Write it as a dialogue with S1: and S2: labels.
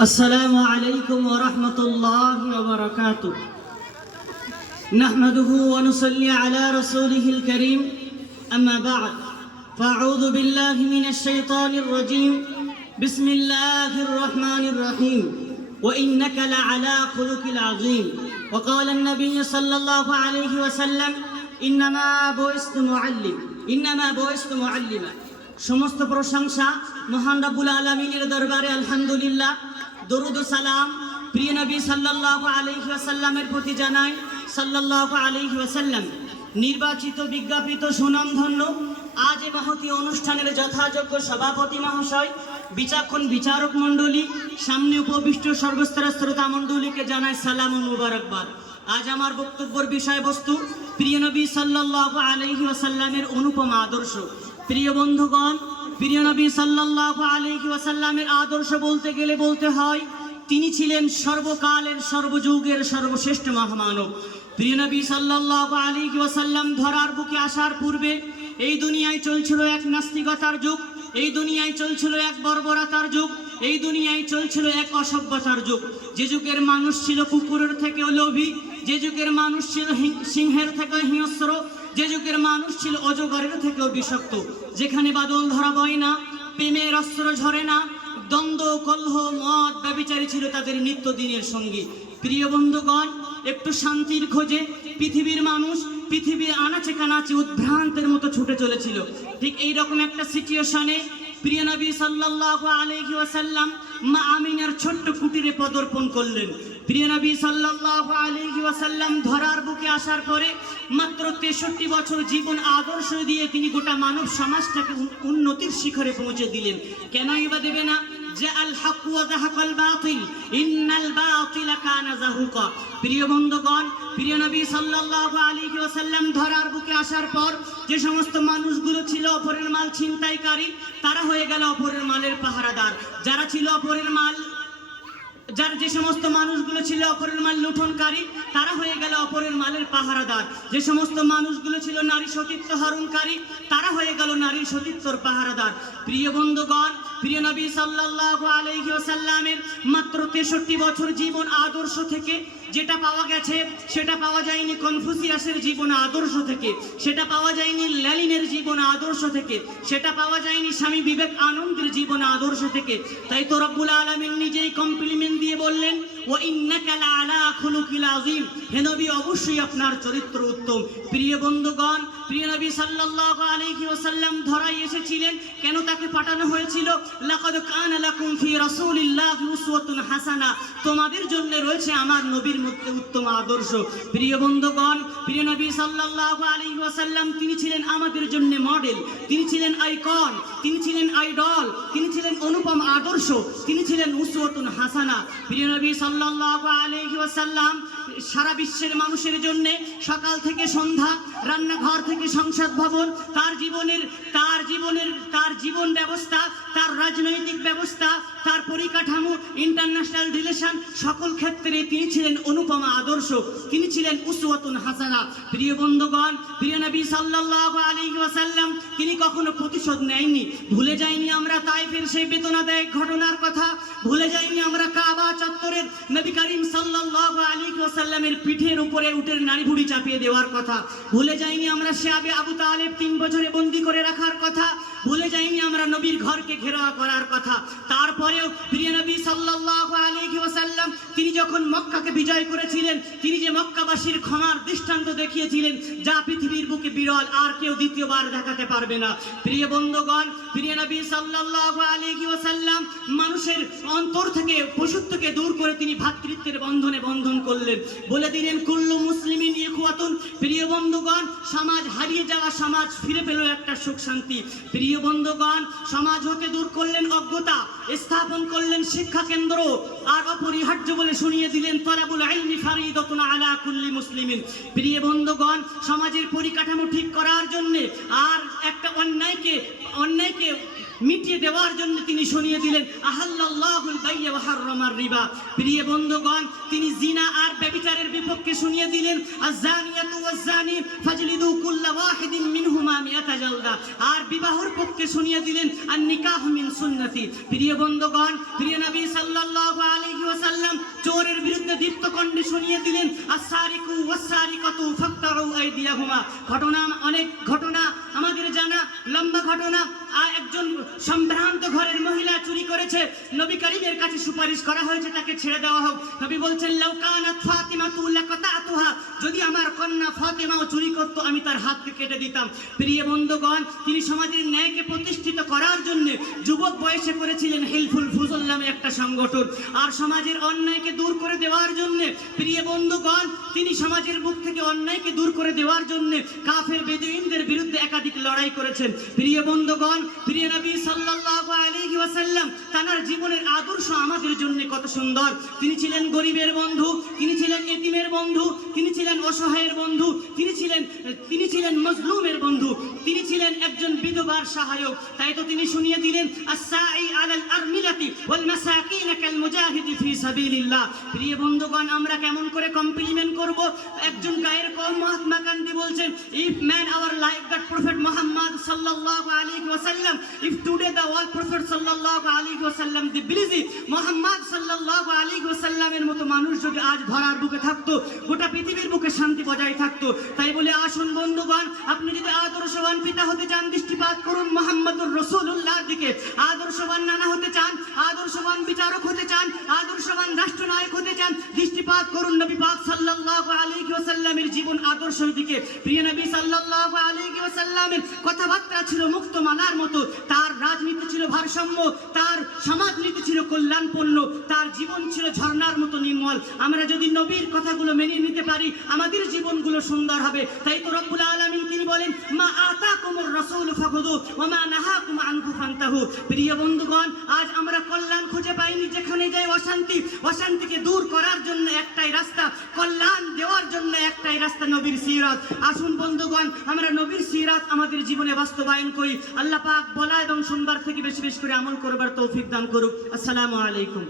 S1: السلام عليكم ورحمة الله وبركاته نحمده ونصلي على رسوله الكريم أما بعد فأعوذ بالله من الشيطان الرجيم بسم الله الرحمن الرحيم وإنك لعلى خلق العظيم وقال النبي صلى الله عليه وسلم إنما بعثت معلم إنما بعثت معلما সমস্ত প্রশংসা মহান রাব্বুল আলমিনের দরবারে আলহামদুলিল্লাহ দরুদ সালাম প্রিয় নবী সাল্লাল্লাহু আলাইহি ওয়াসাল্লামের প্রতি জানাই, সাল্লাল্লাহু আলাইহি ওয়াসাল্লাম। নির্বাচিত, বিজ্ঞাপিত, সুনামধন্য, আজ এ মহতি অনুষ্ঠানের যথাযোগ্য সভাপতি মহাশয় বিচক্ষণ বিচারক মণ্ডলী, সামনে উপবিষ্ট সর্বস্তরের শ্রোতা মণ্ডলীকে জানাই সালাম ও মুবারকবাদ। আজ আমার বক্তব্যের বিষয়বস্তু, প্রিয় নবী সাল্লাল্লাহু আলাইহি ওয়াসাল্লামের অনুপম আদর্শ। প্রিয় বন্ধুগণ প্রিয় নবী আলাইহি ওয়াসাল্লামের আদর্শ বলতে গেলে বলতে হয়, তিনি ছিলেন সর্বকালের সর্বযুগের সর্বশ্রেষ্ঠ মহামানব। প্রিয় নবী সাল্লাল্লাহু আলাইহি ওয়াসাল্লাম ধরার বুকে আসার পূর্বে এই দুনিয়ায় চলছিল এক নাস্তিকতার যুগ, এই দুনিয়ায় চলছিল এক বর্বরতার যুগ, এই দুনিয়ায় চলছিল এক অসভ্যতার যুগ। যে যুগের মানুষ ছিল কুকুরের থেকেও লোভী, যে যুগের মানুষ ছিল সিংহের থেকে হিংস্র যে যুগের মানুষ ছিল অজগরের থেকেও বিষাক্ত। যেখানে বাদল ধরা বয় না, প্রেমের অস্ত্র ঝরে না, দ্বন্দ্ব, কলহ, মদ ব্যবিচারী ছিল তাদের নিত্যদিনের সঙ্গী। প্রিয় বন্ধুগণ, একটু শান্তির খোঁজে পৃথিবীর মানুষ পৃথিবীর আনাচে কানাচে উদ্ভ্রান্তের মতো ছুটে চলেছিল। ঠিক এই রকম একটা সিচুয়েশনে প্রিয় নবী সাল্লাল্লাহু আলাইহি ওয়াসাল্লাম মা আমিনার ছোট্ট কুটিরে পদার্পণ করলেন। প্রিয় নবী সাল্লাল্লাহু আলাইহি ওয়াসাল্লাম ধরার বুকে আসার পরে মাত্র তেষট্টি বছর জীবন আদর্শ দিয়ে তিনি গোটা মানব সমাজটাকে উন- উন্নতির শিখরে পৌঁছে দিলেন। কেনই বা দেবে না? যে কানা প্রিয় বন্ধুগণ ওয়াসাল্লাম ধরার বুকে আসার পর যে সমস্ত মানুষগুলো ছিল অপরের মাল ছিনতাইকারী, তারা হয়ে গেল অপরের মালের পাহারাদার। যারা ছিল অপরের মাল যার যে সমস্ত মানুষগুলো ছিল অপরের মাল লুঠনকারী, তারা হয়ে গেল অপরের মালের পাহারাদার। যে সমস্ত মানুষগুলো ছিল নারী সতীত্ব হরণকারী, তারা হয়ে গেল নারীর সতীত্বর পাহারাদার। প্রিয় বন্ধুগণ প্রিয় নবী সাল্লাল্লাহু আলাইহি ওয়াসাল্লামের মাত্র তেষট্টি বছর জীবন আদর্শ থেকে যেটা পাওয়া গেছে, সেটা পাওয়া যায়নি কনফুসিয়াসের জীবন আদর্শ থেকে, সেটা পাওয়া যায়নি ল্যালিনের জীবন আদর্শ থেকে, সেটা পাওয়া যায়নি স্বামী বিবেক আনন্দের জীবন আদর্শ থেকে। তাই তো রব্বুল আলামিন নিজেই কমপ্লিমেন্ট দিয়ে বললেন ও অবশ্যই আপনার চরিত্র উত্তম। প্রিয় বন্ধুগণ, প্রিয় নবী ধরাই এসেছিলেন। কেন তাকে পাঠানো হয়েছিল? লাকাদ কানা লাকুম ফি রাসূলিল্লাহি উসওয়াতুন হাসানা। তোমাদের জন্য রয়েছে আমার নবীর মধ্যে উত্তম আদর্শ। প্রিয় বন্ধুগণ, প্রিয় নবী সাল্লাল্লাহু আলাইহি ওয়াসাল্লাম, তিনি ছিলেন আমাদের জন্য মডেল। তিনি ছিলেন আইকন, তিনি ছিলেন আইডল, তিনি ছিলেন অনুপম আদর্শ, তিনি ছিলেন উসওয়াতুন হাসানা। প্রিয় নবী সাল্লাল্লাহু ওয়াসাল্লাম, সারা বিশ্বের মানুষের জন্য সকাল থেকে সন্ধ্যা, রান্নাঘর থেকে সংসদ ভবন, তার জীবনের তার জীবনের, তার জীবন ব্যবস্থা, তার রাজনৈতিক ব্যবস্থা তার পরিকাঠামো ইন্টারন্যাশনাল রিলেশন সকল ক্ষেত্রে তিনি ছিলেন অনুপমা আদর্শ। তিনি ছিলেন উসওয়াতুন হাসানা। প্রিয় বন্ধুগণ, প্রিয় নবী সাল্লাল্লাহু আলাইহি ওয়াসাল্লাম, তিনি কখনো প্রতিশোধ নেয়নি ভুলে যাইনি আমরা তাইফের সেই বেদনাদায়ক ঘটনার কথা। ভুলে যাইনি আমরা কাবা চত্বরের নবী করিম সাল্লাল্লাহু আলাইহি ওয়াসাল্লামের পিঠের উপরে উটের নারী ভুড়ি চাপিয়ে দেওয়ার কথা। ভুলে যাইনি আমরা শেয়াবে আবু তালেব তিন বছরে বন্দি করে রাখার কথা। ভুলে যাইনি আমরা নবীর ঘরকে ঘেরাও করার কথা। তারপরেও প্রিয় নবী সাল্লাল্লাহু আলাইহি ওয়াসাল্লাম, তিনি যখন মক্কাকে বিজয় করেছিলেন, তিনি যে মক্কাবাসীর ক্ষমার দৃষ্টান্ত দেখিয়েছিলেন, যা পৃথিবীর বুকে বিরল, আর কেউ দ্বিতীয়বার দেখাতে পারবে না। প্রিয় বন্ধুগণ, প্রিয় নবী সাল্লাল্লাহু আলাইহি ওয়াসাল্লাম মানুষের অন্তর থেকে পশুত্বকে দূর করে তিনি ভ্রাতৃত্বের বন্ধনে বন্ধন করলেন। বলে দিলেন, কুল্লু মুসলিমিন ইখওয়াতুন। প্রিয় বন্ধুগণ, সমাজ হারিয়ে যাওয়া সমাজ ফিরে পেল একটা সুখ শান্তি। প্রিয় বন্ধুগণ, সমাজ হতে দূর করলেন অজ্ঞতা, স্থাপন করলেন শিক্ষা কেন্দ্র, আর অপরিহার্য বলে শুনিয়ে দিলেন তরাবুল আইনি ফারিদতুন আলা কুল্লি মুসলিমিন। প্রিয় বন্ধুগণ, সমাজের পরিকাঠামো ঠিক করার জন্যে আর একটা অন্যায়কে অন্যায়কে মিটিয়ে দেওয়ার জন্য তিনি শুনিয়ে দিলেন আহাল্লাহুল বাইয়া ওয়া হাররামার রিবা। প্রিয় বন্ধুগণ, তিনি জিনা আর ব্যভিচারের বিপক্ষে শুনিয়ে দিলেন আযানিয়াতু ওয়াজানি ফাজলিদু কুল্লা ওয়াহিদিন মিনহুমা মিয়াতা জালদা। আর বিবাহর পক্ষে শুনিয়ে দিলেন আর নিকাহ মিন সুন্নতি। প্রিয় বন্ধুগণ, প্রিয় নবী সাল্লাল্লাহু আলাইহি ওয়াসাল্লাম চোরের বিরুদ্ধে দীপ্ত কণ্ঠে শুনিয়ে দিলেন আসারিকু ওয়াসারিকাতু ফাক্তারু আইদিয়াহুমা। ঘটনা অনেক ঘটনা আমাদের জানা, লম্বা ঘটনা। আর একজন সম্ভ্রান্ত ঘরের মহিলা করেছে নবী করিমের কাছে সুপারিশ করা হয়েছে, তাকে ছেড়ে দেওয়া হোক। নবী বলছেন লাউকানাত ফাতিমাতু লাকাতাতুহা। যদি আমার কন্যা ফাতেমাও চুরি করত, আমি তার হাতকে কেটে দিতাম। প্রিয় বন্ধুগণ, তিনি সমাজের ন্যায়কে প্রতিষ্ঠিত করার জন্য যুবক বয়সে করেছিলেন হেলফুল ফুজল নামে একটা সংগঠন। আর সমাজের অন্যায়কে দূর করে দেওয়ার জন্য, প্রিয় বন্ধুগণ, তিনি সমাজের বুক থেকে অন্যায়কে দূর করে দেওয়ার জন্য কাফের বেদুইনদের বিরুদ্ধে একাধিক লড়াই করেছেন। প্রিয় বন্ধুগণ, প্রিয় নবী সাল্লাল্লাহু আলাইহি ওয়াসাল্লাম তার জীবনের আদর্শ আমাদের জন্য কত সুন্দর। তিনি ছিলেন গরিবের বন্ধু, তিনি ছিলেন এতিমের বন্ধু, তিনি ছিলেন অসহায়ের বন্ধু, তিনি ছিলেন তিনি ছিলেন মজলুমের বন্ধু, তিনি ছিলেন একজন বিধবার সহায়ক। তাই তো তিনি শুনিয়ে দিলেন আস-সাই আলাল আরমিলাতি ওয়াল মাসাকিন কাল মুজাহিদি ফি সাবিলিল্লাহ। প্রিয় বন্ধুগণ, আমরা কেমন করে কমপ্লিমেন্ট করব? একজন গায়ের কম মহাত্মা গান্ধী বলছেন if man our like that prophet Muhammad সাল্লাল্লাহু আলাইহি ওয়াসাল্লাম if today the world prophet সাল্লাল্লাহু আলাইহি ওয়াসাল্লাম দি বিলিজি মুহাম্মদ সাল্লাল্লাহু আলাইহি ওয়াসাল্লামের মতো মানুষ যদি আজ ধরার বুকে থাকতো, গোটা পৃথিবীর বুকে শান্তি বজায় থাকতো, তাই বলে আসুন বন্ধুগণ, আপনি যদি আদর্শবান পিতা হতে চান, দৃষ্টিপাত করুন মোহাম্মদুর রসুল্লাহর দিকে, আদর্শবান নানা হতে চান, আদর্শবান বিচারক হতে চান, আদর্শবান রাষ্ট্রনায়ক হতে চান, দৃষ্টিপাত করুন নবী পাক সাল্লাল্লাহু আলাইহি ওয়াসাল্লামের জীবন আদর্শের দিকে। প্রিয় নবী সাল্লাল্লাহু আলাইহি ওয়াসাল্লামের কথাবার্তা ছিল মুক্ত মালার মতো। তার রাজনীতি ছিল ভারসাম্য, তার সমাজনীতি ছিল কল্যাণপূর্ণ, তার জীবন ছিল ঝর্ণার মতো নির্মল। আমরা যদি নবীর কথাগুলো মেনে নিতে পারি, আমাদের জীবনগুলো সুন্দর হবে। তাই তো রব্বুল আলামিন তিনি বলেন, মা আতাকুমুর রাসূল ফাখুদু ওয়া মা নাহাকুম আনহু ফান্তাহু। প্রিয় বন্ধুগণ, আজ আমরা কল্যাণ খুঁজে পাইনি যেখানে যাই অশান্তি। অশান্তিকে দূর করার জন্য একটাই রাস্তা, কল্যাণ দেওয়ার জন্য একটাই রাস্তা নবীর সিরাত। আসুন বন্ধুগণ, আমরা নবীর সিরাত আমাদের জীবনে বাস্তবায়ন করি। আল্লাহ পাক বলা এবং শুনবার থেকে বেশি বেশি করে আমল করবার তৌফিক দান করুক। আসসালামু আলাইকুম।